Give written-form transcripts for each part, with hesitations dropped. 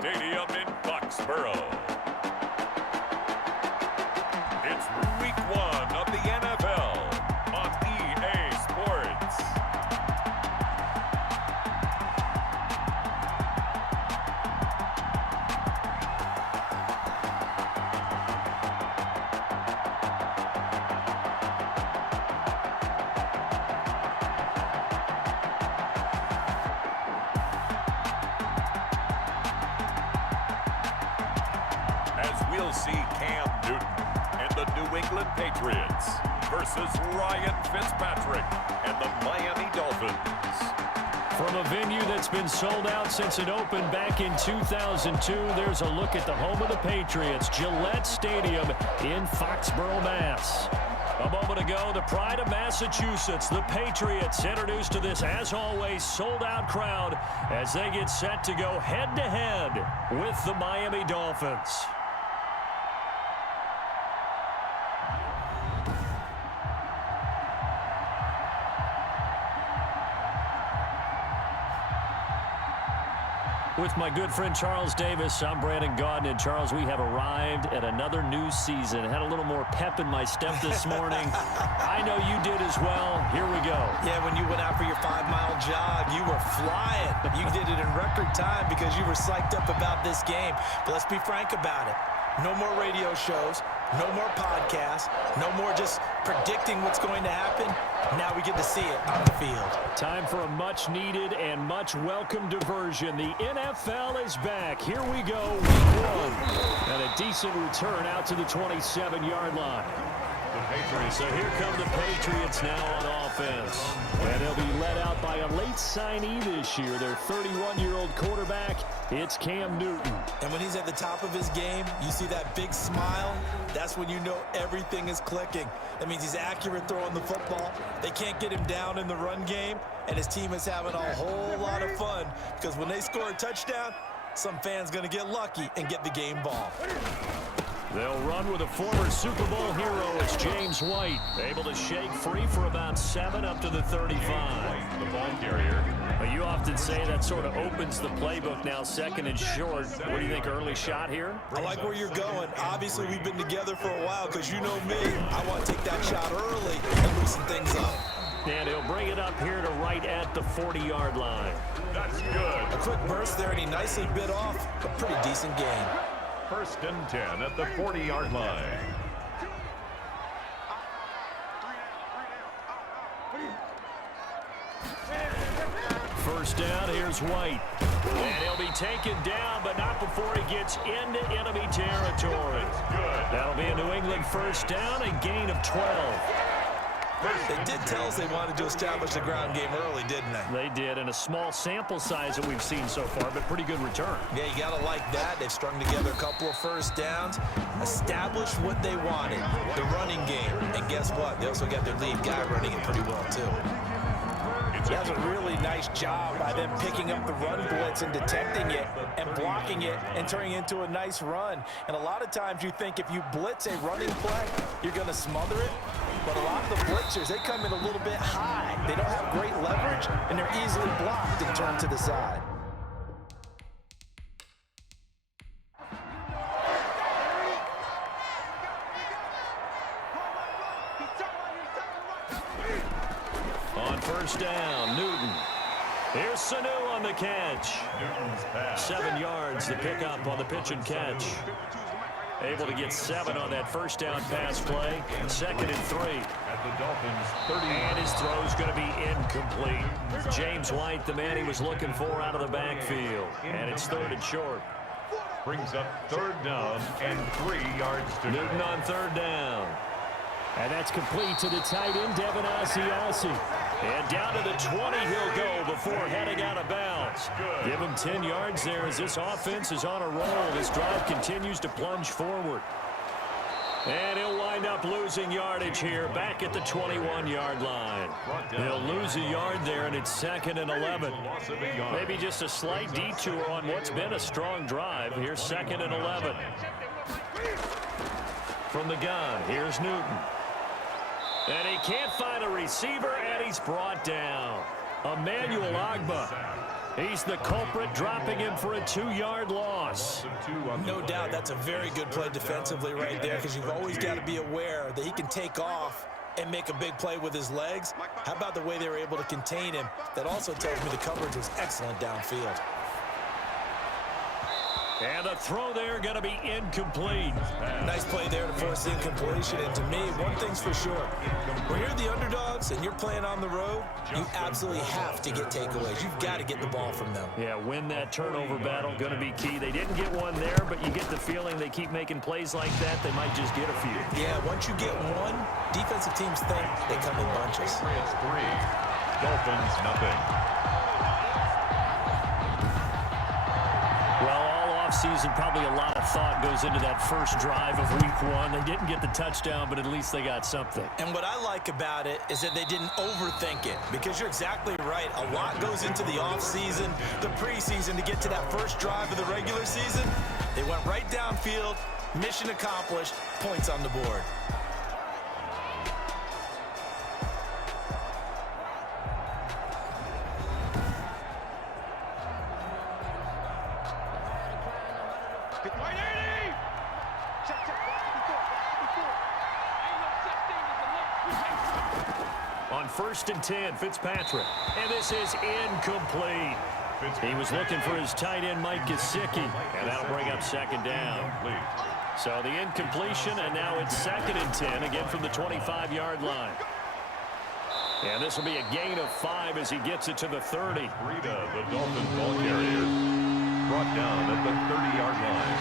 Stadium in Foxborough. It's week 1 of the NFL on EA Sports. We'll see Cam Newton and the New England Patriots versus Ryan Fitzpatrick and the Miami Dolphins. From a venue that's been sold out since it opened back in 2002, there's a look at the home of the Patriots, Gillette Stadium in Foxborough, Mass. A moment ago, the pride of Massachusetts, the Patriots, introduced to this, as always, sold-out crowd as they get set to go head-to-head with the Miami Dolphins. With my good friend Charles Davis, I'm Brandon Gaudin. And Charles, we have arrived at another new season. Had a little more pep in my step this morning. I know you did as well. Here we go. Yeah, when you went out for your 5-mile jog, you were flying. You did it in record time because you were psyched up about this game. But let's be frank about it. No more radio shows, no more podcasts, no more just predicting what's going to happen. Now we get to see it on the field. Time for a much-needed and much-welcome diversion. The NFL is back. Here we go, week 1. And a decent return out to the 27-yard line. So here come the Patriots now on offense. And they'll be led out by a late signee this year, their 31-year-old quarterback. It's Cam Newton. And when he's at the top of his game, you see that big smile. That's when you know everything is clicking. That means he's accurate throwing the football. They can't get him down in the run game. And his team is having a whole lot of fun because when they score a touchdown, some fan's going to get lucky and get the game ball. They'll run with a former Super Bowl hero. It's James White, able to shake free for about 7 up to the 35. The ball carrier. You often say that sort of opens the playbook now, second and short. What do you think, early shot here? I like where you're going. Obviously, we've been together for a while because you know me. I want to take that shot early and loosen things up. And he'll bring it up here to right at the 40-yard line. That's good. A quick burst there, and he nicely bit off a pretty decent gain. 1st and 10 at the 40-yard line. First down, here's White. And he'll be taken down, but not before he gets into enemy territory. That'll be a New England first down, a gain of 12. They did tell us they wanted to establish the ground game early, didn't they? They did, and a small sample size that we've seen so far, but pretty good return. Yeah, you got to like that. They've strung together a couple of first downs, established what they wanted, the running game. And guess what? They also got their lead guy running it pretty well, too. That's a really nice job by them picking up the run blitz and detecting it and blocking it and turning it into a nice run. And a lot of times you think if you blitz a running play, you're going to smother it. But a lot of the blitzers, they come in a little bit high. They don't have great leverage, and they're easily blocked and turned to the side. On first down, Newton. Here's Sanu on the catch. 7 yards to pick up on the pitch and catch. Able to get 7 on that first down pass play. 2nd and 3. At the Dolphins 30. And his throw's going to be incomplete. James White, the man he was looking for out of the backfield. And it's 3rd and short. Brings up 3rd down and 3 yards to Newton go. on 3rd down. And that's complete to the tight end, Devin Asiasi. And down to the 20 he'll go before heading out of bounds. Give him 10 yards there as this offense is on a roll. This drive continues to plunge forward. And he'll wind up losing yardage here back at the 21-yard line. He'll lose a yard there, and it's 2nd and 11. Maybe just a slight detour on what's been a strong drive. Here's 2nd and 11. From the gun, here's Newton. And he can't find a receiver, and he's brought down. Emmanuel Ogbah He's the culprit, dropping him for a 2-yard loss. No doubt that's a very good play defensively right there, because you've always got to be aware that he can take off and make a big play with his legs. How about the way they were able to contain him? That also tells me the coverage was excellent downfield. And the throw there going to be incomplete. Nice play there to force incompletion. And to me, one thing's for sure. When you're the underdogs and you're playing on the road, you absolutely have to get takeaways. You've got to get the ball from them. Yeah, win that turnover battle, going to be key. They didn't get one there, but you get the feeling they keep making plays like that, they might just get a few. Yeah, once you get one, defensive teams think they come in bunches. Patriots 3, Dolphins nothing. Season, probably a lot of thought goes into that first drive of week 1. They didn't get the touchdown, but at least they got something. And what I like about it is that they didn't overthink it, because you're exactly right. A lot goes into the offseason, the preseason to get to that first drive of the regular season. They went right downfield, mission accomplished, points on the board. On 1st and 10, Fitzpatrick. And this is incomplete. He was looking for his tight end, Mike Gesicki, and that'll bring up 2nd down. So the incompletion, and now it's 2nd and 10, again from the 25-yard line. And this will be a gain of 5 as he gets it to the 30. Rita, the Dolphins ball carrier, brought down at the 30-yard line.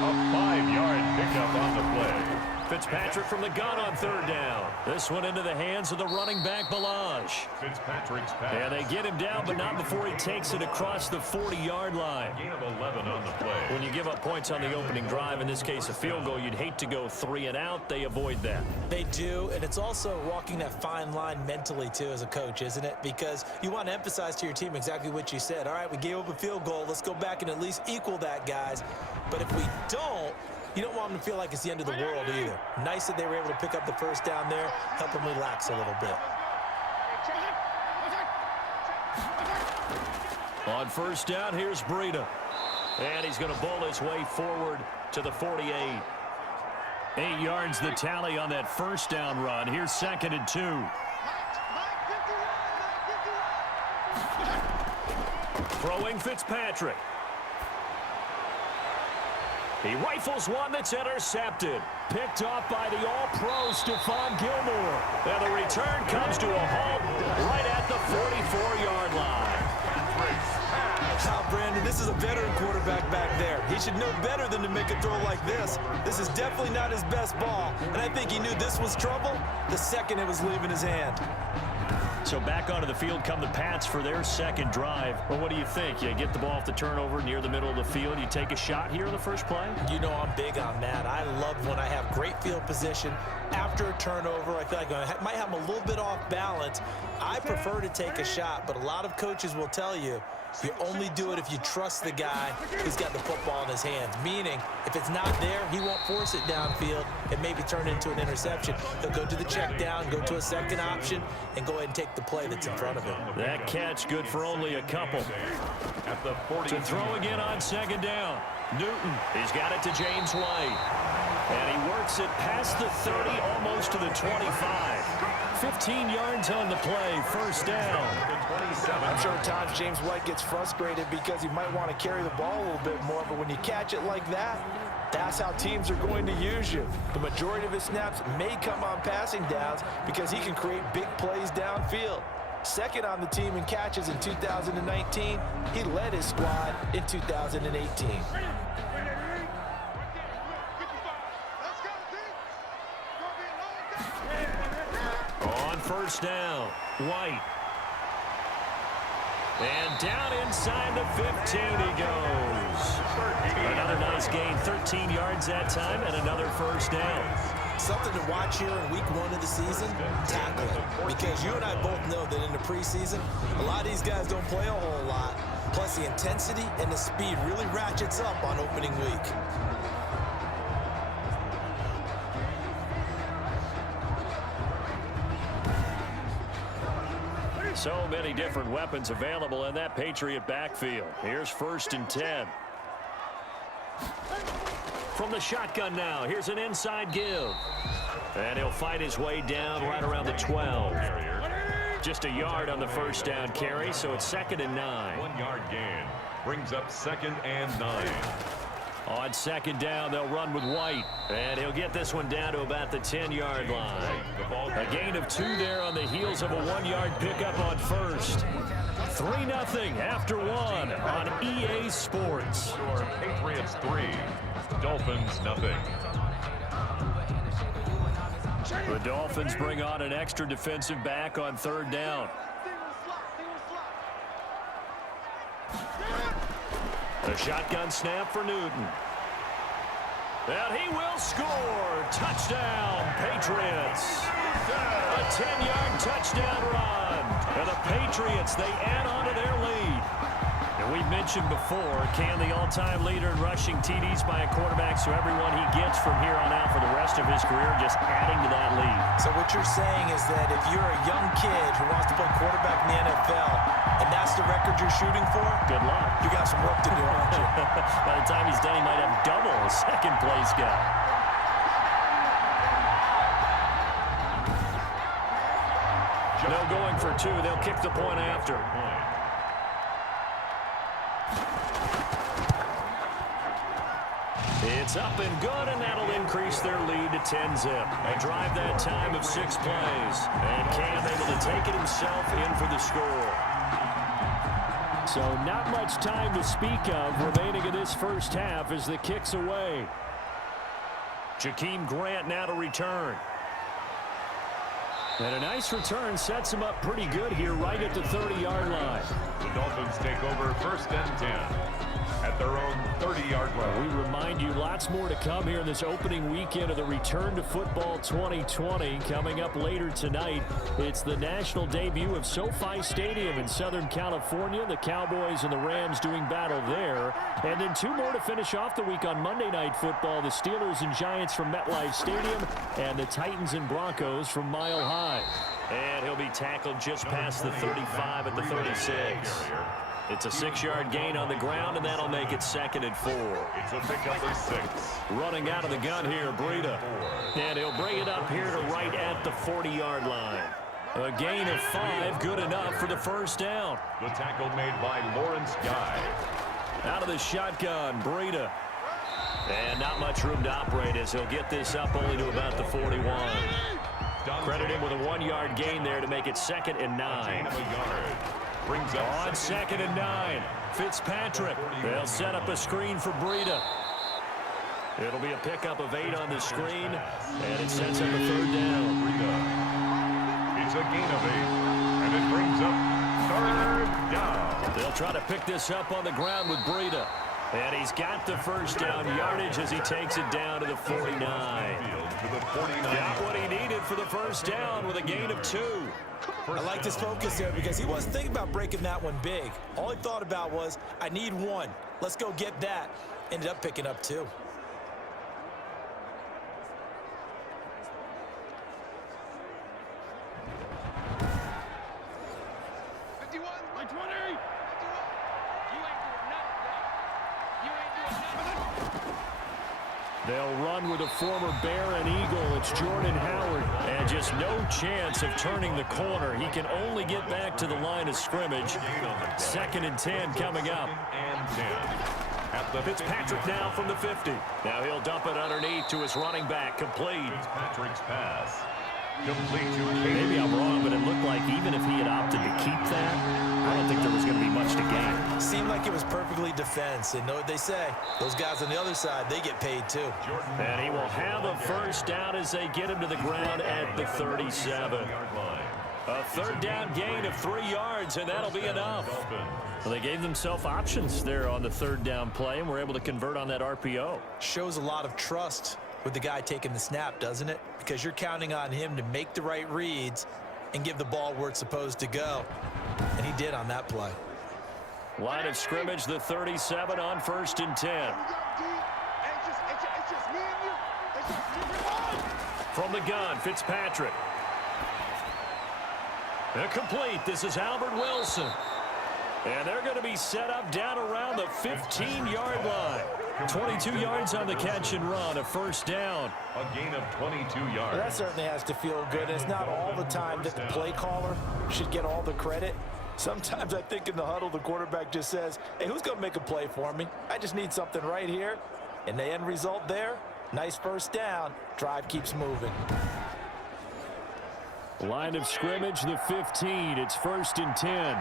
A 5-yard pickup on the play. Fitzpatrick from the gun on 3rd down. This one into the hands of the running back, Balaj. Fitzpatrick's pass. And they get him down, but not before he takes it across the 40-yard line. Gain of 11 on the play. When you give up points on the opening drive, in this case a field goal, you'd hate to go 3 and out. They avoid that. They do, and it's also walking that fine line mentally, too, as a coach, isn't it? Because you want to emphasize to your team exactly what you said. All right, we gave up a field goal. Let's go back and at least equal that, guys. But if we don't, you don't want them to feel like it's the end of the world either. Nice that they were able to pick up the first down there, help them relax a little bit. On 1st down, here's Breida. And he's going to bowl his way forward to the 48. 8 yards the tally on that 1st down run. Here's 2nd and 2. Throwing Fitzpatrick. He rifles one that's intercepted. Picked off by the all-pro Stephon Gilmore. And the return comes to a halt right at the 44-yard line. Now, Brandon, this is a veteran quarterback back there. He should know better than to make a throw like this. This is definitely not his best ball. And I think he knew this was trouble the second it was leaving his hand. So back onto the field come the Pats for their 2nd drive. Well, what do you think? You get the ball off the turnover near the middle of the field. You take a shot here in the first play? You know I'm big on that. I love when I have great field position. After a turnover, I feel like I might have a little bit off balance. I prefer to take a shot, but a lot of coaches will tell you only do it if you trust the guy who's got the football in his hands. Meaning, if it's not there, he won't force it downfield and maybe turn into an interception. He'll go to the check down, go to a second option, and go ahead and take the play that's in front of him. That catch good for only a couple. At the 40. To throw again on 2nd down. Newton, he's got it to James White. And he works it past the 30, almost to the 25. 15 yards on the play, 1st down. I'm sure at times James White gets frustrated because he might want to carry the ball a little bit more, but when you catch it like that, that's how teams are going to use you. The majority of his snaps may come on passing downs because he can create big plays downfield. 2nd on the team in catches in 2019. He led his squad in 2018. On 1st down, White. And down inside the 15 he goes. Another nice gain, 13 yards that time, and another 1st down. Something to watch here in week 1 of the season, tackling. Because you and I both know that in the preseason, a lot of these guys don't play a whole lot. Plus the intensity and the speed really ratchets up on opening week. So many different weapons available in that Patriot backfield. Here's 1st and 10. From the shotgun now, here's an inside give. And he'll fight his way down right around the 12. Just a yard on the first down carry, so it's 2nd and 9. 1 yard gain brings up 2nd and 9. On 2nd down, they'll run with White. And he'll get this one down to about the 10-yard line. A gain of 2 there on the heels of a 1-yard pickup on 1st. 3-0 after 1 on EA Sports. Patriots 3, Dolphins 0. The Dolphins bring on an extra defensive back on 3rd down. A shotgun snap for Newton. And he will score. Touchdown, Patriots. A 10-yard touchdown run. And the Patriots, they add on to their lead. And we mentioned before, Cam, the all-time leader in rushing TDs by a quarterback, so everyone he gets from here on out for the rest of his career just adding to that lead. So what you're saying is that if you're a young kid who wants to play quarterback in the NFL, and that's the record you're shooting for, good luck. You got some work to do, aren't you? By the time he's done, he might have double a second-place guy. No going for 2. They'll kick the point after. It's up and good, and that'll increase their lead to 10-zip. A drive that time of 6 plays. And Cam able to take it himself in for the score. So not much time to speak of remaining in this first half as the kick's away. Jakeem Grant now to return. And a nice return sets him up pretty good here right at the 30-yard line. The Dolphins take over 1st and 10 at their own 30-yard line. We remind you lots more to come here in this opening weekend of the Return to Football 2020. Coming up later tonight, it's the national debut of SoFi Stadium in Southern California. The Cowboys and the Rams doing battle there. And then 2 more to finish off the week on Monday Night Football. The Steelers and Giants from MetLife Stadium and the Titans and Broncos from Mile High. And he'll be tackled just past the 35 at the 36. It's a 6-yard gain on the ground, and that'll make it 2nd and 4. It's a pickup of 6. Running out of the gun here, Breida. And he'll bring it up here to right at the 40-yard line. A gain of 5, good enough for the first down. The tackle made by Lawrence Guy. Out of the shotgun, Breida. And not much room to operate as he'll get this up only to about the 41. Credit him with a 1-yard gain there to make it 2nd and 9. Brings up on 2nd and 9. Fitzpatrick. They'll set up a screen for Breida. It'll be a pickup of 8 on the screen, and it sets up a 3rd down. It's a gain of 8, and it brings up 3rd down. They'll try to pick this up on the ground with Breida. And he's got the first down yardage as he takes it down to the 49. Got what he needed for the first down with a gain of 2. I like his focus there because he wasn't thinking about breaking that one big. All he thought about was, I need 1. Let's go get that. Ended up picking up 2. They'll run with a former Bear and Eagle. It's Jordan Howard. And just no chance of turning the corner. He can only get back to the line of scrimmage. 2nd and 10 coming up. Fitzpatrick now from the 50. Now he'll dump it underneath to his running back. Complete. Fitzpatrick's pass. Complete to Maybe I'm wrong, but it looked like even if he had opted to keep that, I don't think there was going to be much to gain. Seemed like it was perfectly defense. And know what they say? Those guys on the other side, they get paid too. And he will have a first down as they get him to the ground at the 37. A 3rd down gain of 3 yards, and that'll be enough. Well, they gave themselves options there on the 3rd down play, and were able to convert on that RPO. Shows a lot of trust with the guy taking the snap, doesn't it? Because you're counting on him to make the right reads and give the ball where it's supposed to go. And he did on that play. Line of scrimmage, the 37 on 1st and 10. From the gun, Fitzpatrick. Complete. This is Albert Wilson. And they're going to be set up down around the 15-yard line. 22 yards on the catch and run, a first down. A gain of 22 yards. Well, that certainly has to feel good. It's not all the time that the play caller should get all the credit. Sometimes I think in the huddle, the quarterback just says, hey, who's going to make a play for me? I just need something right here. And the end result there, nice first down. Drive keeps moving. Line of scrimmage, the 15. It's 1st and 10.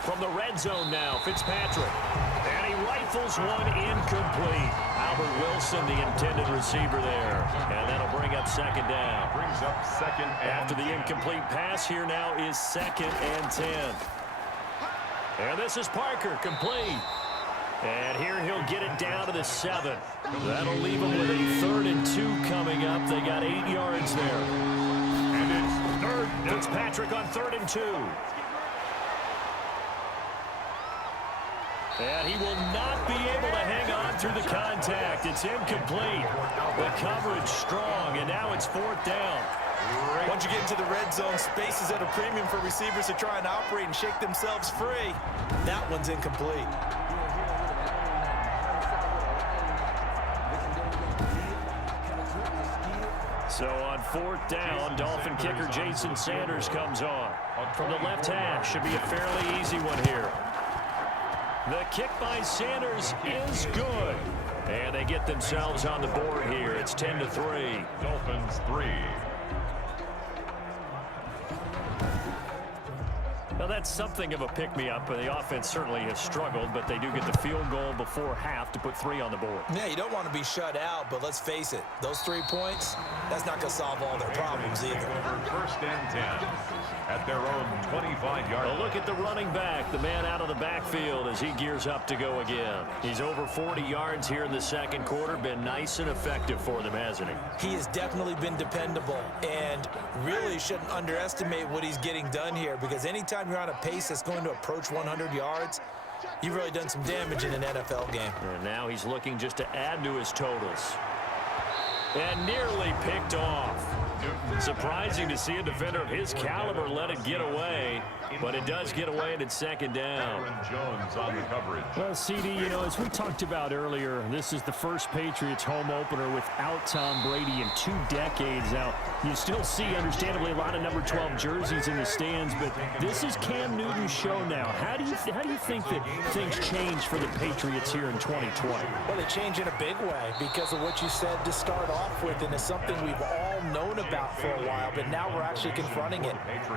From the red zone now, Fitzpatrick. And he rifles one incomplete. Albert Wilson, the intended receiver there. And that'll bring up second down. Brings up second and After the incomplete pass, here now is 2nd and 10. And this is Parker, complete. And here he'll get it down to the 7. That'll leave him with a 3rd and 2 coming up. They got 8 yards there. And it's 3rd down. Fitzpatrick on 3rd and 2. And he will not be able to hang on through the contact. It's incomplete. The coverage strong, and now it's 4th down. Once you get into the red zone, space is at a premium for receivers to try and operate and shake themselves free. That one's incomplete. So on 4th down, Dolphin kicker Jason Sanders comes on. From the left hash, should be a fairly easy one here. The kick by Sanders is good. And they get themselves on the board here. It's 10-3. Dolphins 3. Now that's something of a pick-me-up. The offense certainly has struggled, but they do get the field goal before half to put 3 on the board. Yeah, you don't want to be shut out, but let's face it, those 3 points, that's not going to solve all their problems either. 1st and 10 at their own 25-yard line. A look at the running back, the man out of the backfield as he gears up to go again. He's over 40 yards here in the second quarter. Been nice and effective for them, hasn't he? He has definitely been dependable, and really shouldn't underestimate what he's getting done here, because anytime you're on a pace that's going to approach 100 yards, you've really done some damage in an NFL game. And now he's looking just to add to his totals. And nearly picked off. Surprising to see a defender of his caliber let it get away, but it does get away and it's 2nd down. Aaron Jones on the coverage. Well, CD, you know, as we talked about earlier, this is the first Patriots home opener without Tom Brady in 2 decades. Now, you still see, understandably, a lot of number 12 jerseys in the stands, but this is Cam Newton's show now. How do you think that things change for the Patriots here in 2020? Well, they change in a big way because of what you said to start off with, and it's something we've all known about for a while, but now we're actually confronting it.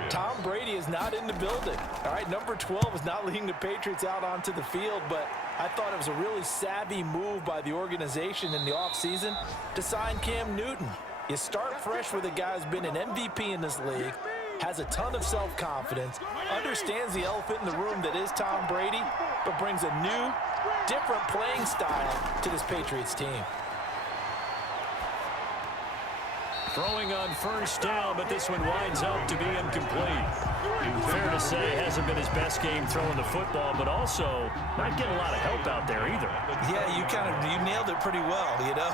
Tom Brady is not in the building. All right, number 12 is not leading the Patriots out onto the field, but I thought it was a really savvy move by the organization in the offseason to sign Cam Newton. You start fresh with a guy who's been an MVP in this league, has a ton of self-confidence, understands the elephant in the room that is Tom Brady, but brings a new, different playing style to this Patriots team. Throwing on 1st down, but this one winds up to be incomplete. Fair to say, hasn't been his best game throwing the football, but also not getting a lot of help out there either. Yeah, you nailed it pretty well, you know.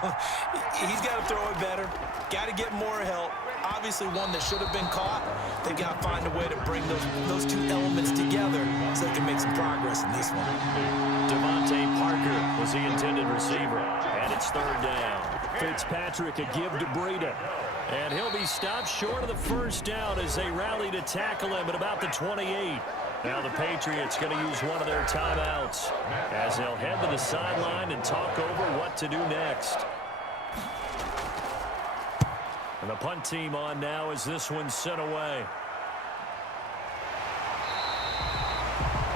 He's got to throw it better, got to get more help. Obviously one that should have been caught. They got to find a way to bring those 2 elements together so they can make some progress in this one. Devontae Parker was the intended receiver, and it's 3rd down. Fitzpatrick a give to Breida. And he'll be stopped short of the 1st down as they rally to tackle him at about the 28. Now the Patriots going to use one of their timeouts as they'll head to the sideline and talk over what to do next. And the punt team on now as this one's sent away.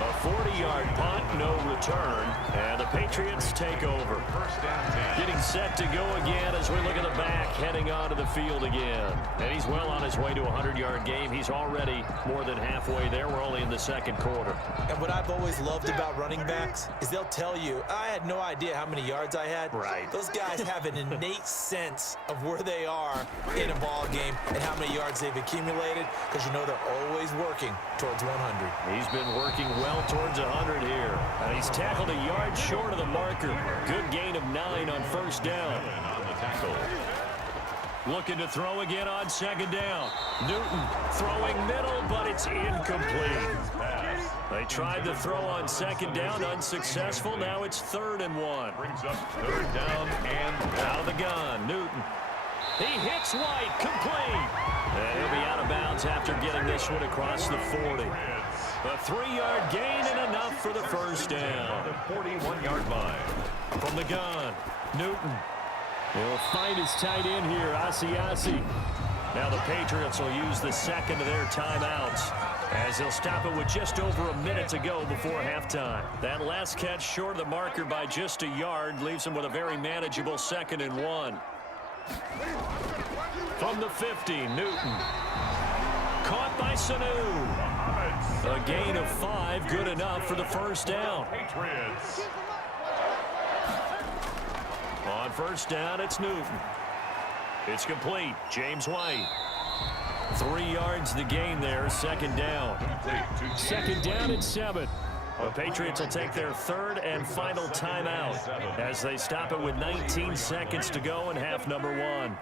A 40-yard punt, no return, and the Patriots take over. 1st and 10. Getting set to go again as we look at the back, heading onto the field again. And he's well on his way to a 100-yard game. He's already more than halfway there. We're only in the second quarter. And what I've always loved about running backs is they'll tell you, I had no idea how many yards I had. Right. Those guys have an innate sense of where they are in a ball game and how many yards they've accumulated, because you know they're always working towards 100. He's been working well towards 100 here. And he's tackled a yard short of the marker. Good gain of 9 on 1st down. On the tackle. Looking to throw again on second down. Newton throwing middle, but it's incomplete. They tried to throw on second down, unsuccessful. Now it's 3rd and 1. Brings up 3rd down and out of the gun. Newton. He hits White, complete. And he'll be out of bounds after getting this one across the 40. A 3-yard gain and enough for the first down. the 41-yard line. From the gun, Newton. He'll find his tight end here, Asiasi. Now the Patriots will use the second of their timeouts as they'll stop it with just over a minute to go before halftime. That last catch short of the marker by just a yard leaves them with a very manageable 2nd and 1. From the 50, Newton. Caught by Sanu. A gain of 5, good enough for the first down. Patriots. On first down, it's Newton. It's complete. James White. 3 yards the gain there, 2nd down. 2nd down and 7. The Patriots will take their 3rd and final timeout as they stop it with 19 seconds to go in half number 1.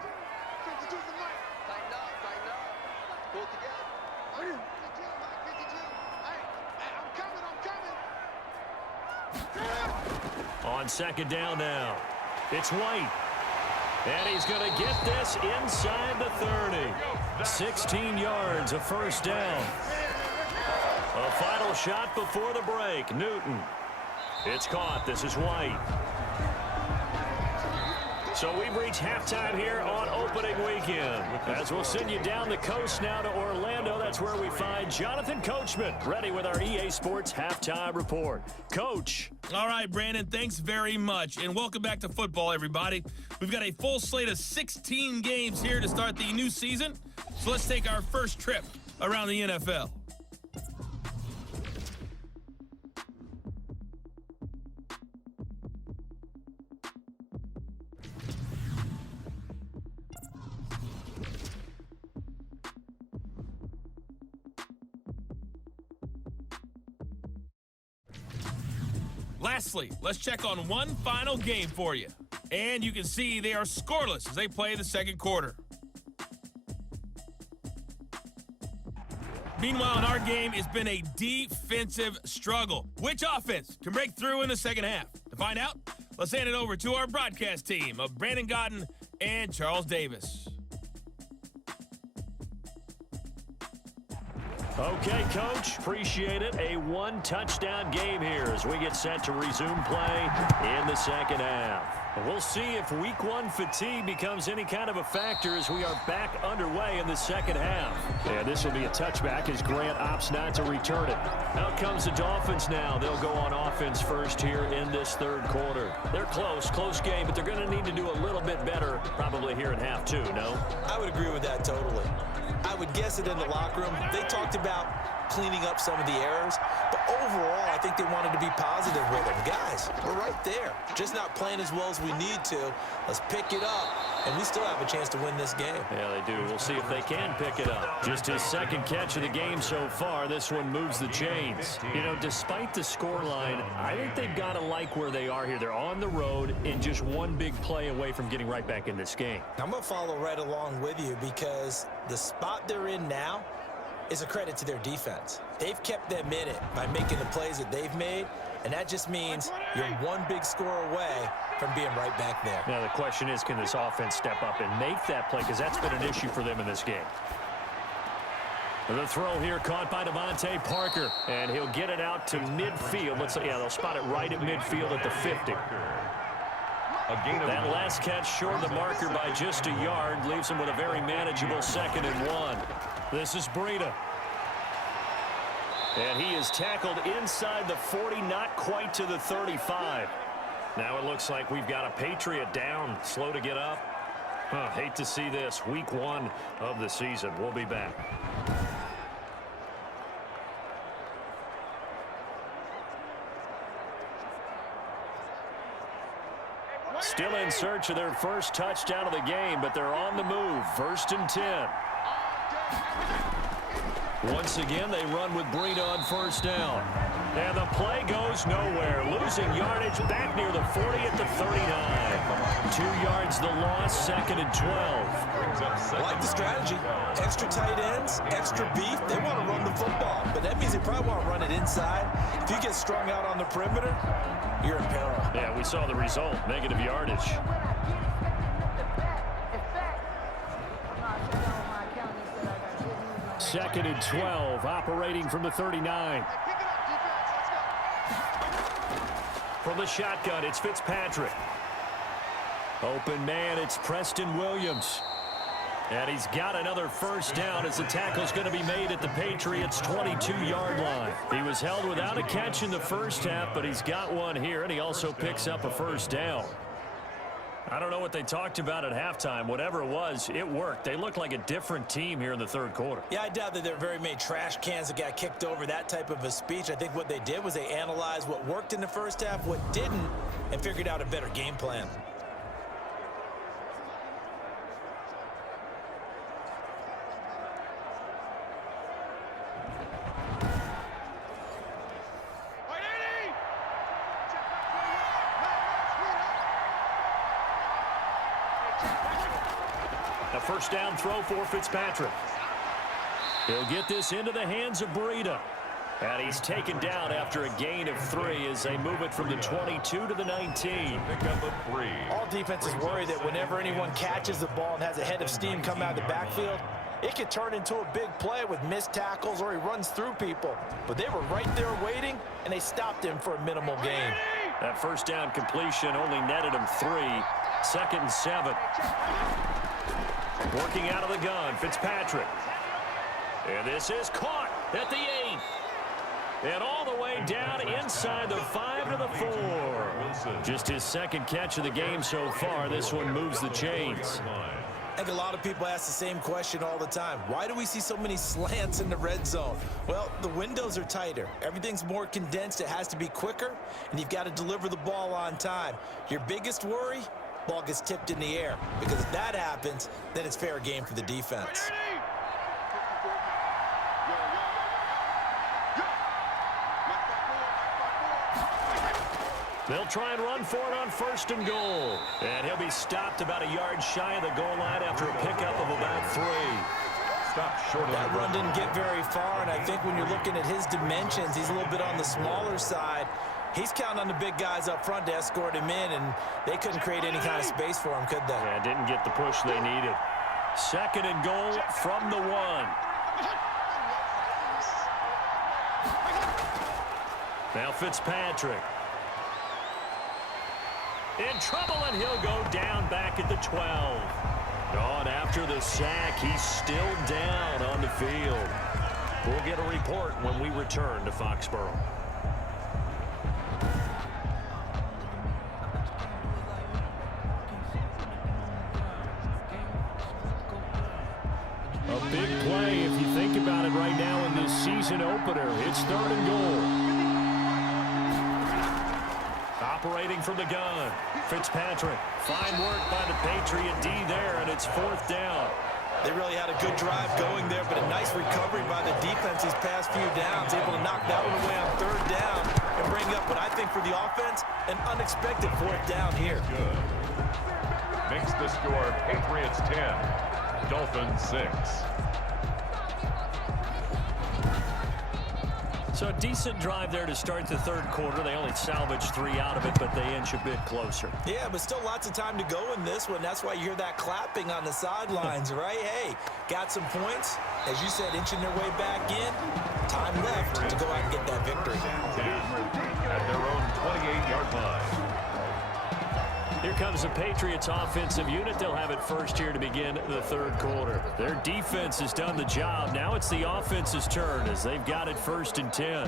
On second down now, it's White. And he's going to get this inside the 30. 16 yards, a first down. A final shot before the break. Newton. It's caught. This is White. So we've reached halftime here on opening weekend. As we'll send you down the coast now to Orlando, that's where we find Jonathan Coachman, ready with our EA Sports halftime report. Coach. All right, Brandon, thanks very much. And welcome back to football, everybody. We've got a full slate of 16 games here to start the new season. So let's take our first trip around the NFL. Lastly, let's check on one final game for you. And you can see they are scoreless as they play the second quarter. Meanwhile, in our game, it's been a defensive struggle. Which offense can break through in the second half? To find out, let's hand it over to our broadcast team of Brandon Godden and Charles Davis. Okay, Coach, appreciate it. A 1-touchdown game here as we get set to resume play in the second half. We'll see if week 1 fatigue becomes any kind of a factor as we are back underway in the second half. And this will be a touchback as Grant opts not to return it. Out comes the Dolphins now. They'll go on offense first here in this third quarter. They're close game, but they're going to need to do a little bit better probably here in half 2, no? I would agree with that totally. I would guess it in the locker room. They talked about cleaning up some of the errors, but overall, I think they wanted to be positive with them. Guys, we're right there. Just not playing as well as we need to. Let's pick it up, and we still have a chance to win this game. Yeah, they do. We'll see if they can pick it up. Just his second catch of the game so far. This one moves the chains. You know, despite the scoreline, I think they've got to like where they are here. They're on the road and just one big play away from getting right back in this game. I'm going to follow right along with you because the spot they're in now is a credit to their defense. They've kept them in it by making the plays that they've made, and that just means you're one big score away from being right back there. Now the question is, can this offense step up and make that play, because that's been an issue for them in this game. The throw here caught by Devontae Parker, and he'll get it out to midfield. They'll spot it right at midfield at the 50. That last catch short of the marker by just a yard leaves him with a very manageable 2nd and 1. This is Breida. And he is tackled inside the 40, not quite to the 35. Now it looks like we've got a Patriot down, slow to get up. Hate to see this. Week 1 of the season. We'll be back. Still in search of their first touchdown of the game, but they're on the move. 1st and 10. Once again, they run with Breida on first down. And the play goes nowhere. Losing yardage back near the 40 at the 39. 2 yards the loss, 2nd and 12. I like the strategy. Extra tight ends, extra beef. They want to run the football, but that means they probably want to run it inside. If you get strung out on the perimeter, you're in peril. Yeah, we saw the result, negative yardage. Second and 12, operating from the 39. From the shotgun, it's Fitzpatrick. Open man, it's Preston Williams. And he's got another first down as the tackle's going to be made at the Patriots' 22-yard line. He was held without a catch in the first half, but he's got one here, and he also picks up a first down. I don't know what they talked about at halftime. Whatever it was, it worked. They look like a different team here in the third quarter. Yeah, I doubt that there are very many trash cans that got kicked over, that type of a speech. I think what they did was they analyzed what worked in the first half, what didn't, and figured out a better game plan. A first down throw for Fitzpatrick. He'll get this into the hands of Breida. And he's taken down after a gain of 3 as they move it from the 22 to the 19. All defenses worry that whenever anyone catches the ball and has a head of steam come out of the backfield, it could turn into a big play with missed tackles or he runs through people. But they were right there waiting, and they stopped him for a minimal gain. That first down completion only netted him 3. 2nd and 7. Working out of the gun, Fitzpatrick. And this is caught at the 8. And all the way down inside the 5 to the 4. Just his 2nd catch of the game so far. This one moves the chains. I think a lot of people ask the same question all the time. Why do we see so many slants in the red zone? Well, the windows are tighter. Everything's more condensed. It has to be quicker, and you've got to deliver the ball on time. Your biggest worry? Ball gets tipped in the air, because if that happens, then it's fair game for the defense. They'll try and run for it on 1st and goal. And he'll be stopped about a yard shy of the goal line after a pickup of about 3. That run didn't get very far, and I think when you're looking at his dimensions, he's a little bit on the smaller side. He's counting on the big guys up front to escort him in, and they couldn't create any kind of space for him, could they? Yeah, didn't get the push they needed. 2nd and goal from the 1. Now Fitzpatrick. In trouble, and he'll go down back at the 12. On after the sack, he's still down on the field. We'll get a report when we return to Foxborough. A big play if you think about it right now in this season opener. It's 3rd and goal. Operating from the gun, Fitzpatrick. Fine work by the Patriot D there, and it's 4th down. They really had a good drive going there, but a nice recovery by the defense these past few downs, able to knock that one away on 3rd down and bring up what I think for the offense, an unexpected 4th down here. Good. Makes the score Patriots 10, Dolphins 6. So a decent drive there to start the 3rd quarter. They only salvaged 3 out of it, but they inch a bit closer. Yeah, but still lots of time to go in this one. That's why you hear that clapping on the sidelines, right? Hey, got some points. As you said, inching their way back in. Time left to go out and get that victory. At their own 28-yard line. Here comes the Patriots offensive unit. They'll have it first here to begin the 3rd quarter. Their defense has done the job. Now it's the offense's turn as they've got it 1st and 10.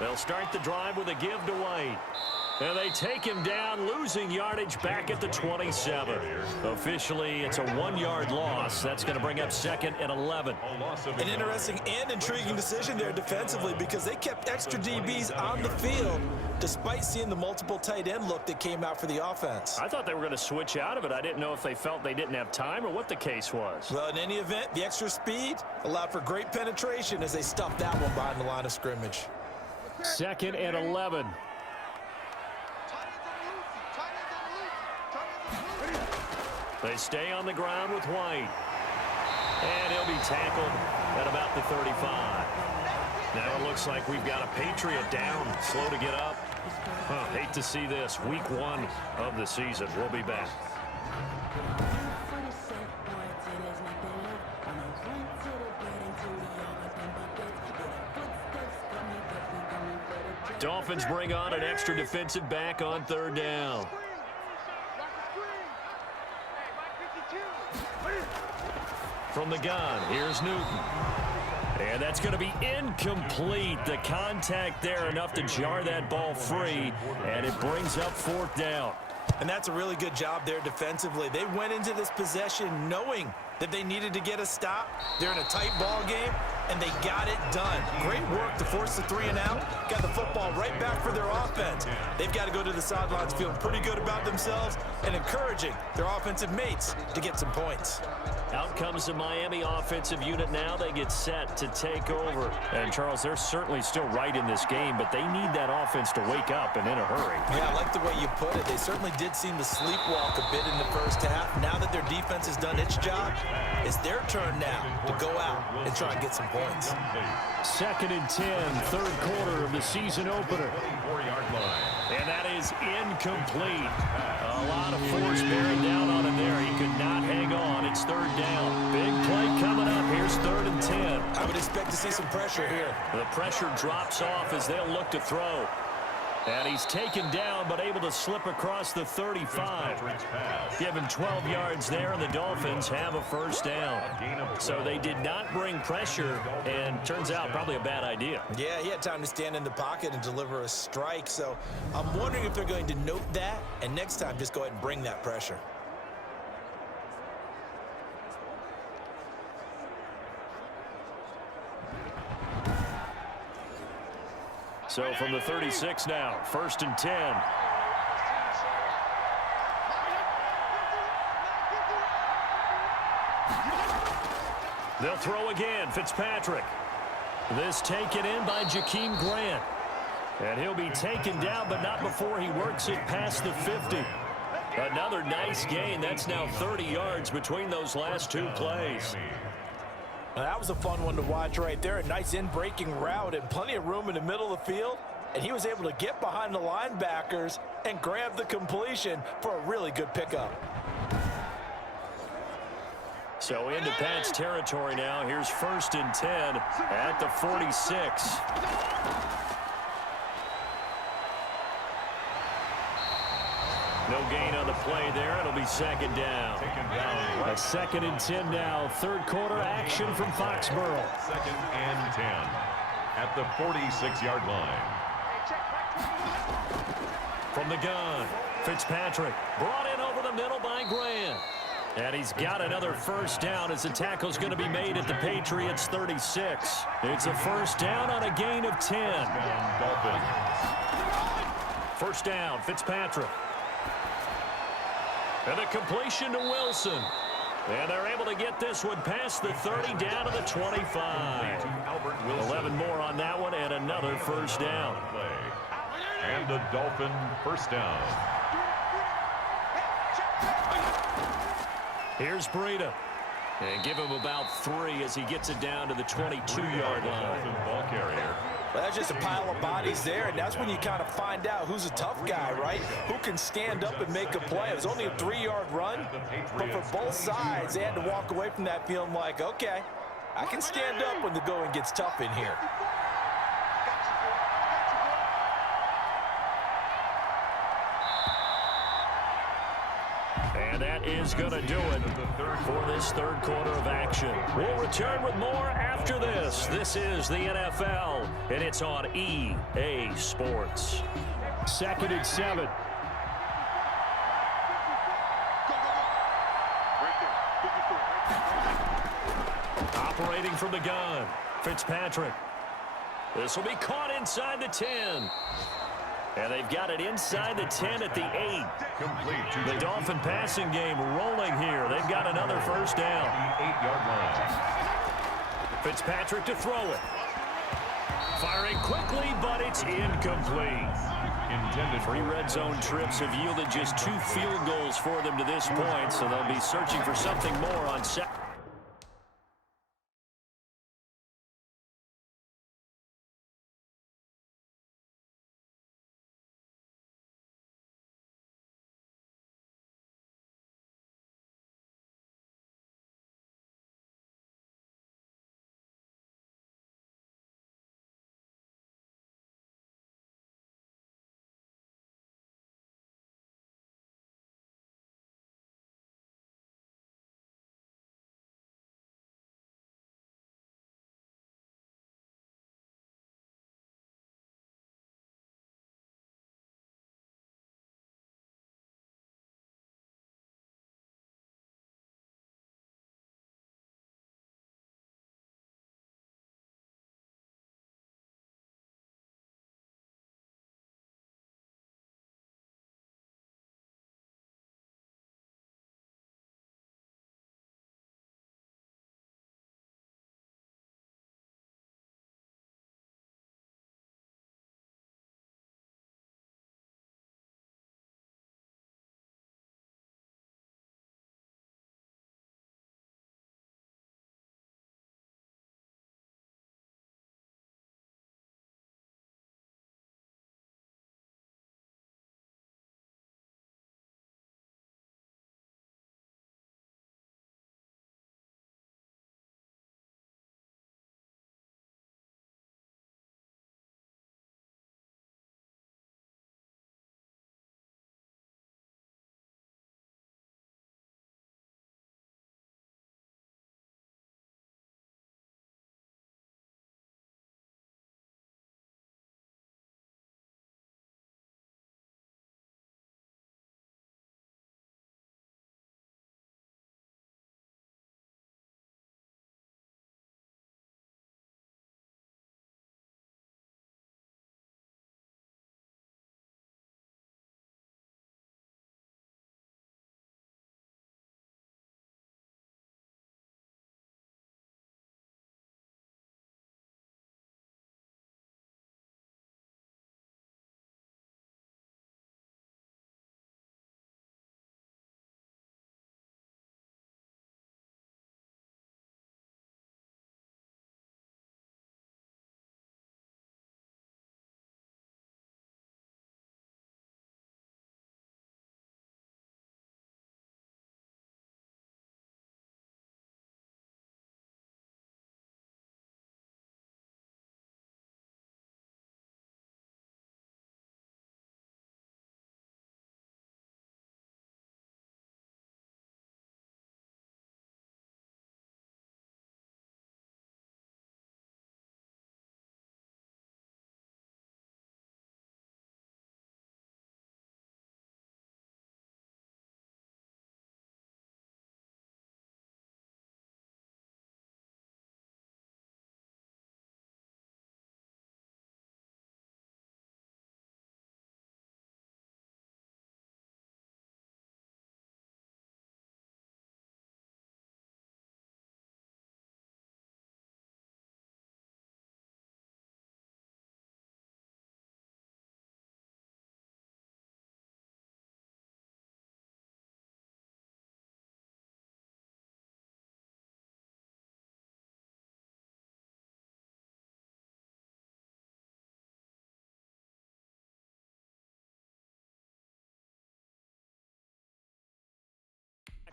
They'll start the drive with a give to White. And they take him down, losing yardage back at the 27. Officially, it's a 1-yard loss. That's going to bring up 2nd and 11. An interesting and intriguing decision there defensively because they kept extra DBs on the field, despite seeing the multiple tight end look that came out for the offense. I thought they were going to switch out of it. I didn't know if they felt they didn't have time or what the case was. Well, in any event, the extra speed allowed for great penetration as they stuffed that one behind the line of scrimmage. 2nd and 11. They stay on the ground with White. And he'll be tackled at about the 35. Now it looks like we've got a Patriot down, slow to get up. Hate to see this. Week 1 of the season. We'll be back. Dolphins bring on an extra defensive back on 3rd down. From the gun, here's Newton. And that's going to be incomplete. The contact there enough to jar that ball free, and it brings up 4th down. And that's a really good job there defensively. They went into this possession knowing that they needed to get a stop. They're in a tight ball game, and they got it done. Great work to force the 3 and out. Got the football right back for their offense. They've got to go to the sidelines feeling pretty good about themselves and encouraging their offensive mates to get some points. Out comes the Miami offensive unit now. They get set to take over. And, Charles, they're certainly still right in this game, but they need that offense to wake up and in a hurry. Yeah, I like the way you put it. They certainly did seem to sleepwalk a bit in the first half. Now that their defense has done its job, it's their turn now to go out and try and get some points. 2nd and 10, 3rd quarter of the season opener. And that is incomplete. A lot of force bearing down on him there. He could not hang on. It's 3rd down. Big play coming up. Here's 3rd and 10. I would expect to see some pressure here. The pressure drops off as they'll look to throw. And he's taken down, but able to slip across the 35. Give him 12 yards there, and the Dolphins have a 1st down. So they did not bring pressure, and turns out probably a bad idea. Yeah, he had time to stand in the pocket and deliver a strike. So I'm wondering if they're going to note that, and next time just go ahead and bring that pressure. So from the 36 now, 1st and 10. They'll throw again, Fitzpatrick. This taken in by Jakeem Grant. And he'll be taken down, but not before he works it past the 50. Another nice gain. That's now 30 yards between those last 2 plays. Now, that was a fun one to watch right there. A nice in-breaking route and plenty of room in the middle of the field. And he was able to get behind the linebackers and grab the completion for a really good pickup. So into Pat's territory now. Here's 1st and 10 at the 46. No gain on the play there. It'll be 2nd down. A 2nd and 10 now. 3rd quarter action from Foxborough. 2nd and 10 at the 46-yard line. From the gun, Fitzpatrick brought in over the middle by Grant. And he's got another 1st down as the tackle's going to be made at the Patriots 36. It's a 1st down on a gain of 10. Dolphins. 1st down, Fitzpatrick. And a completion to Wilson. And they're able to get this one past the 30 down to the 25. 11 more on that one and another 1st down. And a Dolphin 1st down. Here's Breida. And give him about 3 as he gets it down to the 22-yard line. Ball carrier. Well, that's just a pile of bodies there, and that's when you kind of find out who's a tough guy, right? Who can stand up and make a play. It was only a 3-yard run, but for both sides, they had to walk away from that feeling like, okay, I can stand up when the going gets tough in here. And that is going to do it for this 3rd quarter of action. We'll return with more after this. This is the NFL, and it's on EA Sports. 2nd and 7. Operating from the gun, Fitzpatrick. This will be caught inside the 10. And they've got it inside the 10 at the 8. The Dolphin passing game rolling here. They've got another first down. 8-yard line. Fitzpatrick to throw it. Firing quickly, but it's incomplete. 3 red zone trips have yielded just 2 field goals for them to this point, so they'll be searching for something more on Saturday.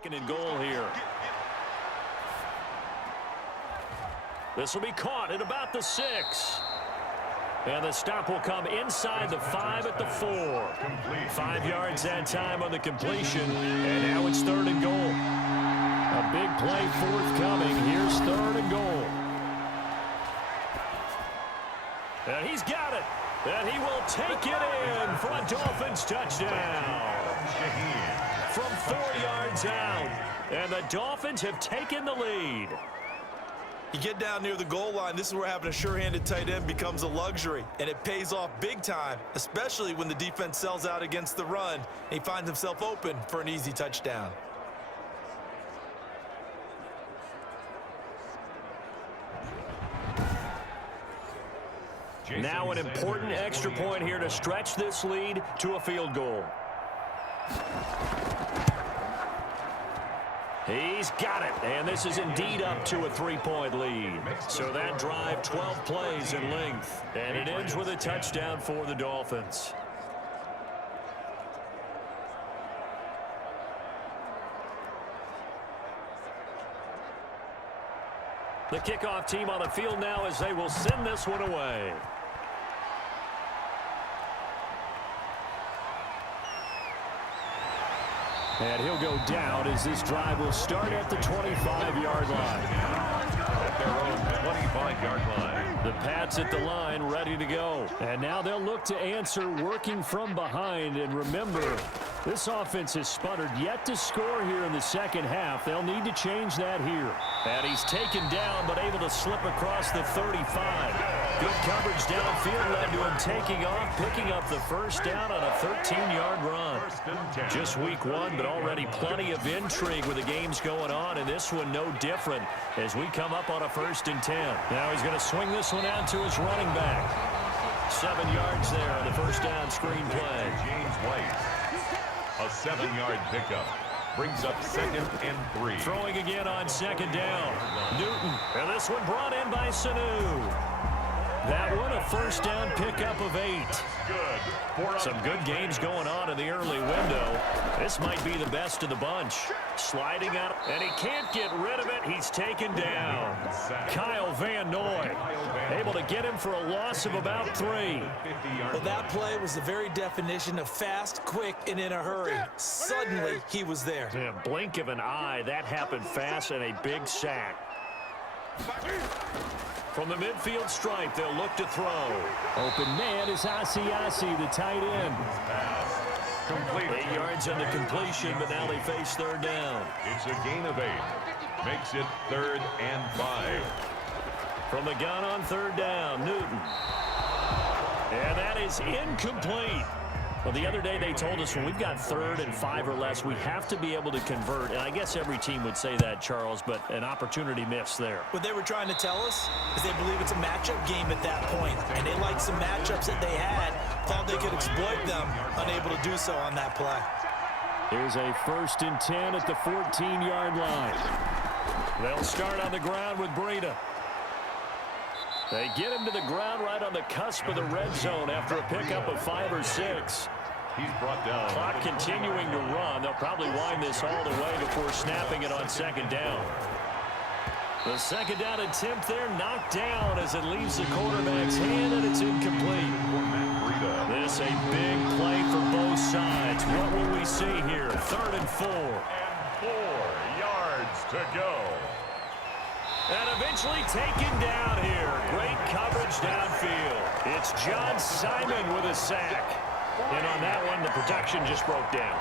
Second and goal here. This will be caught at about the 6. And the stop will come inside the 5 at the 4. 5 yards that time on the completion. And now it's 3rd and goal. A big play forthcoming. Here's 3rd and goal. And he's got it. And he will take it in for a Dolphins touchdown. From 4 yards out. And the Dolphins have taken the lead. You get down near the goal line, this is where having a sure-handed tight end becomes a luxury, and it pays off big time, especially when the defense sells out against the run, and he finds himself open for an easy touchdown. Now an important extra point here to stretch this lead to a field goal. He's got it, and this is indeed up to a 3-point lead. So that drive, 12 plays in length, and it ends with a touchdown for the Dolphins. The kickoff team on the field now as they will send this one away. And he'll go down as this drive will start at the 25-yard line. At their own 25-yard line. The Pats at the line ready to go. And now they'll look to answer working from behind. And remember, this offense has sputtered yet to score here in the second half. They'll need to change that here. And he's taken down but able to slip across the 35. Good coverage downfield led to him taking off, picking up the first down on a 13-yard run. Just week one, but already plenty of intrigue with the games going on, and this one no different as we come up on a 1st and 10. Now he's going to swing this one out to his running back. 7 yards there on the first down screen play. James White. A 7-yard pickup. Brings up 2nd and 3. Throwing again on 2nd down. Newton. And this one brought in by Sanu. That one a first down pickup of 8. Some good games going on in the early window. This might be the best of the bunch. Sliding out, and he can't get rid of it. He's taken down. Kyle Van Noy able to get him for a loss of about 3. Well, that play was the very definition of fast, quick, and in a hurry. Suddenly, he was there. In a blink of an eye, that happened fast, and a big sack. From the midfield stripe, they'll look to throw. Open man is Asiasi, the tight end. Complete. 8 yards on the completion, but now they face 3rd down. It's a gain of 8. Makes it 3rd and 5. From the gun on 3rd down, Newton. And that is incomplete. Well, the other day they told us when we've got 3rd and 5 or less, we have to be able to convert. And I guess every team would say that, Charles, but an opportunity missed there. What they were trying to tell us is they believe it's a matchup game at that point, and they liked some matchups that they had, thought they could exploit them, unable to do so on that play. Here's a 1st and 10 at the 14-yard line. They'll start on the ground with Breida. They get him to the ground right on the cusp of the red zone after a pickup of 5 or 6. He's brought down. Clock continuing to run. They'll probably wind this all the way before snapping it on 2nd down. The 2nd down attempt there knocked down as it leaves the quarterback's hand, and it's incomplete. This a big play for both sides. What will we see here? 3rd and 4. And 4 yards to go. And eventually taken down here. Great coverage downfield. It's John Simon with a sack. And on that one, the protection just broke down.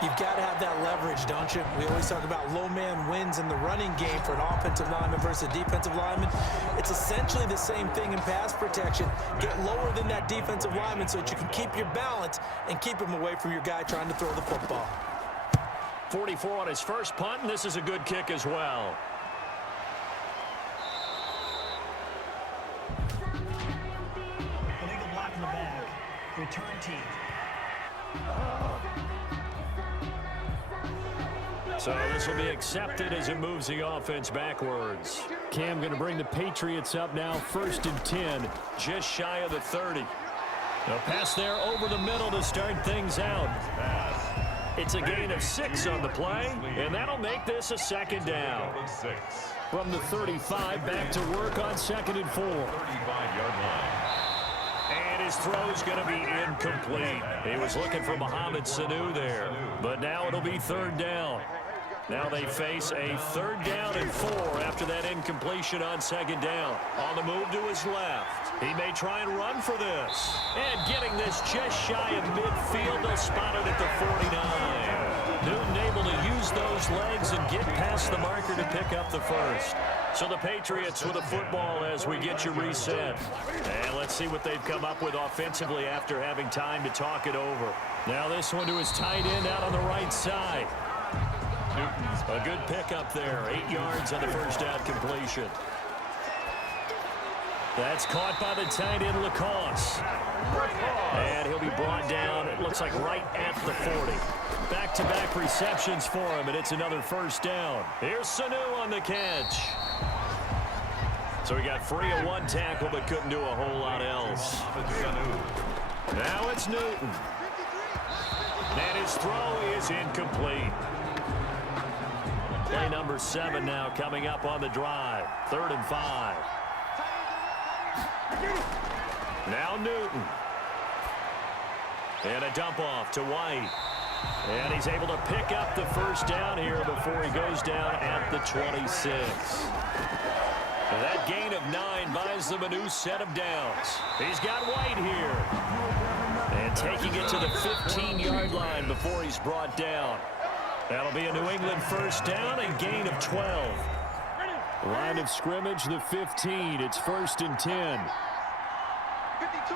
You've got to have that leverage, don't you? We always talk about low man wins in the running game for an offensive lineman versus a defensive lineman. It's essentially the same thing in pass protection. Get lower than that defensive lineman so that you can keep your balance and keep him away from your guy trying to throw the football. 44 on his first punt, and this is a good kick as well. Illegal block in the back. Return team. So this will be accepted as it moves the offense backwards. Cam going to bring the Patriots up now, 1st and 10, just shy of the 30. They'll pass there over the middle to start things out. It's a gain of 6 on the play, and that'll make this a 2nd down. From the 35, back to work on 2nd and 4. 35-yard line. And his throw's going to be incomplete. He was looking for Mohamed Sanu there, but now it'll be 3rd down. Now they face a 3rd down and 4 after that incompletion on 2nd down. On the move to his left. He may try and run for this. And getting this just shy of midfield, they'll spot it at the 49. Newton able to use those legs and get past the marker to pick up the first. So the Patriots with the football as we get you reset. And let's see what they've come up with offensively after having time to talk it over. Now this one to his tight end out on the right side. A good pickup there. 8 yards on the first down completion. That's caught by the tight end, Lacoste. And he'll be brought down, it looks like right at the 40. Back-to-back receptions for him, and it's another first down. Here's Sanu on the catch. So he got free of one tackle, but couldn't do a whole lot else. Now it's Newton. And his throw is incomplete. Play number 7 now coming up on the drive. 3rd and 5. Now Newton. And a dump off to White. And he's able to pick up the first down here before he goes down at the 26. And that gain of 9 buys them a new set of downs. He's got White here. And taking it to the 15-yard line before he's brought down. That'll be a New England first down and gain of 12. Line of scrimmage, the 15. It's 1st and 10. 52.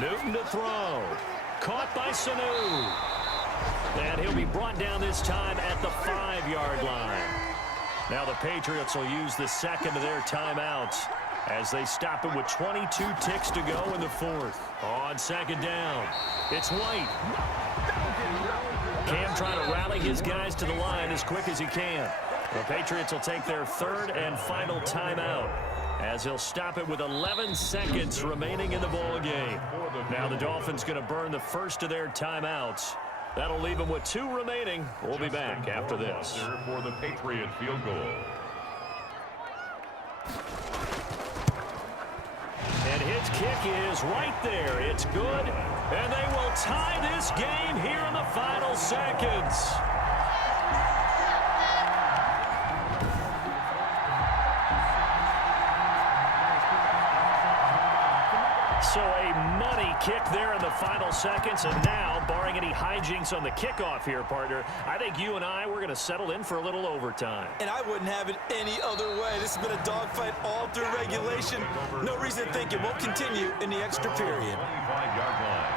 Newton to throw. Caught by Sanu. And he'll be brought down this time at the 5-yard line. Now the Patriots will use the second of their timeouts as they stop it with 22 ticks to go in the 4th. On 2nd down, it's White. Cam trying to rally his guys to the line as quick as he can. The Patriots will take their 3rd and final timeout as they'll stop it with 11 seconds remaining in the ball game. Now the Dolphins going to burn the first of their timeouts. That'll leave them with 2 remaining. We'll be back after this. For the Patriot field goal. And his kick is right there. It's good. And they will tie this game here in the final seconds. So a money kick there in the final seconds. And now, barring any hijinks on the kickoff here, partner, I think you and we're going to settle in for a little overtime. And I wouldn't have it any other way. This has been a dogfight all through regulation. No reason to think it won't continue in the extra period. 25-yard line.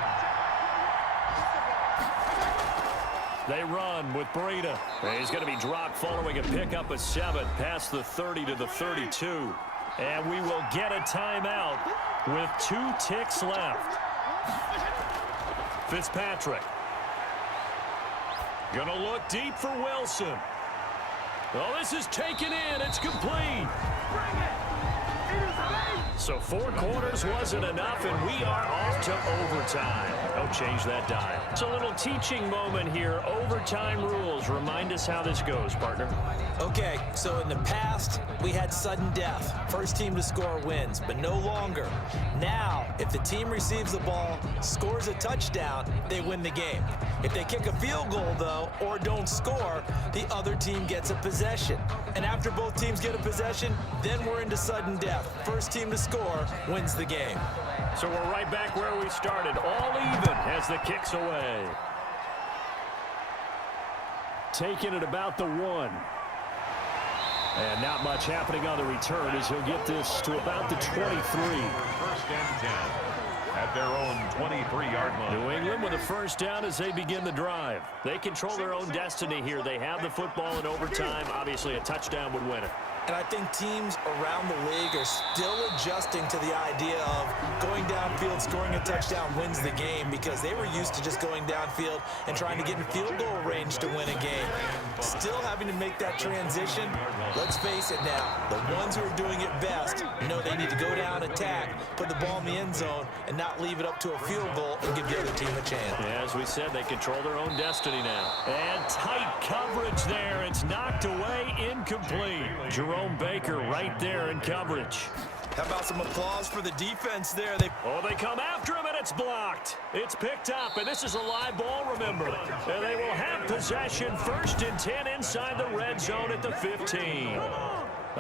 They run with Breida. He's going to be dropped following a pickup of 7 past the 30 to the 32. And we will get a timeout with 2 ticks left. Fitzpatrick. Gonna look deep for Wilson. Oh, this is taken in. It's complete. So 4 quarters wasn't enough, and we are off to overtime. Don't change that dial. It's a little teaching moment here. Overtime rules. Remind us how this goes, partner. Okay, so in the past, we had sudden death. First team to score wins, but no longer. Now, if the team receives the ball, scores a touchdown, they win the game. If they kick a field goal, though, or don't score, the other team gets a possession. And after both teams get a possession, then we're into sudden death. First team to score wins the game. So we're right back where we started, all even as the kick's away. Taking it about the 1. And not much happening on the return as he'll get this to about the 23. 1st and 10 at their own 23-yard line. New England with a first down as they begin the drive. They control their own destiny here. They have the football in overtime. Obviously, a touchdown would win it. And I think teams around the league are still adjusting to the idea of going downfield, scoring a touchdown wins the game, because they were used to just going downfield and trying to get in field goal range to win a game. Still having to make that transition. Let's face it now, the ones who are doing it best know they need to go down, attack, put the ball in the end zone, and not leave it up to a field goal and give the other team a chance. Yeah, as we said, they control their own destiny now. And tight coverage there. It's knocked away, incomplete. Jerome Baker right there in coverage. How about some applause for the defense there? They come after him, and it's blocked. It's picked up, and this is a live ball, remember. And they will have possession, 1st and 10 inside the red zone at the 15.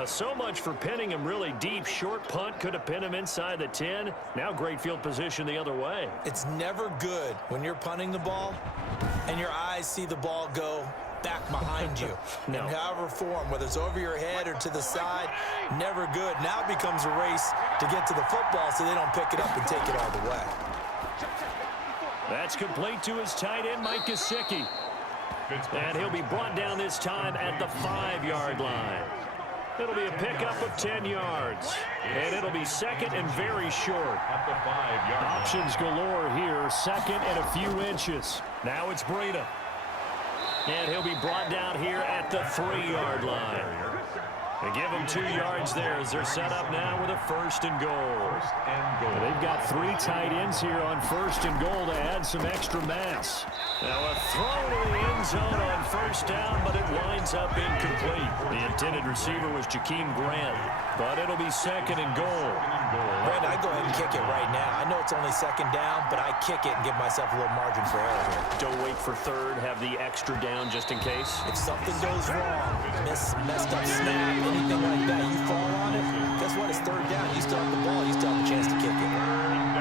So much for pinning him really deep. Short punt could have pinned him inside the 10. Now great field position the other way. It's never good when you're punting the ball and your eyes see the ball go back behind you. No. In however form, whether it's over your head or to the side, never good. Now it becomes a race to get to the football so they don't pick it up and take it all the way. That's complete to his tight end, Mike Gesicki. And he'll be brought down this time at the 5-yard line. It'll be a pickup of 10 yards. And it'll be second and very short. Options galore here. Second and a few inches. Now it's Breida. And he'll be brought down here at the 3-yard line. They give him 2 yards there as they're set up now with a 1st and goal. They've got 3 tight ends here on 1st and goal to add some extra mass. Now a throw to the end zone on 1st down, but it winds up incomplete. The intended receiver was Jakeem Grant, but it'll be 2nd and goal. Brandon, I go ahead and kick it right now. I know it's only 2nd down, but I kick it and give myself a little margin for error here. Don't wait for 3rd, have the extra down just in case. If something goes wrong, messed up snap, anything like that, you fall on it, guess what? It's 3rd down. You still have the ball. You still have a chance to kick it.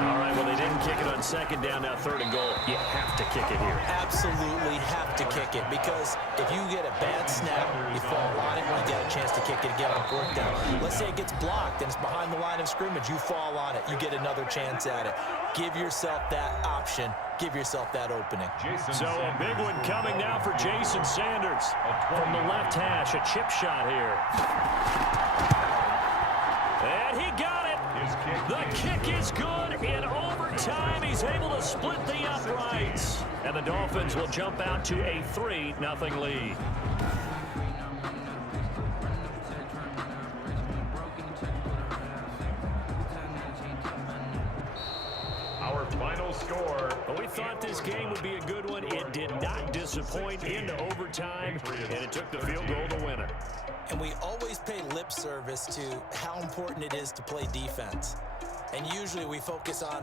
All right, well, they didn't kick it on 2nd down, now 3rd and goal. You have to kick it here. Absolutely have to kick it, because if you get a bad snap, you fall on it, you get a chance to kick it again on 4th down. Let's say it gets blocked and it's behind the line of scrimmage. You fall on it. You get another chance at it. Give yourself that option. Give yourself that opening. So a big one coming now for Jason Sanders. From the left hash, a chip shot here. And he got it. The kick is good. In overtime, he's able to split the uprights. And the Dolphins will jump out to a 3-0 lead. Our final score. We thought this game would be a good one. It did not disappoint into overtime, and it took the field goal to win it. And we always pay lip service to how important it is to play defense. And usually we focus on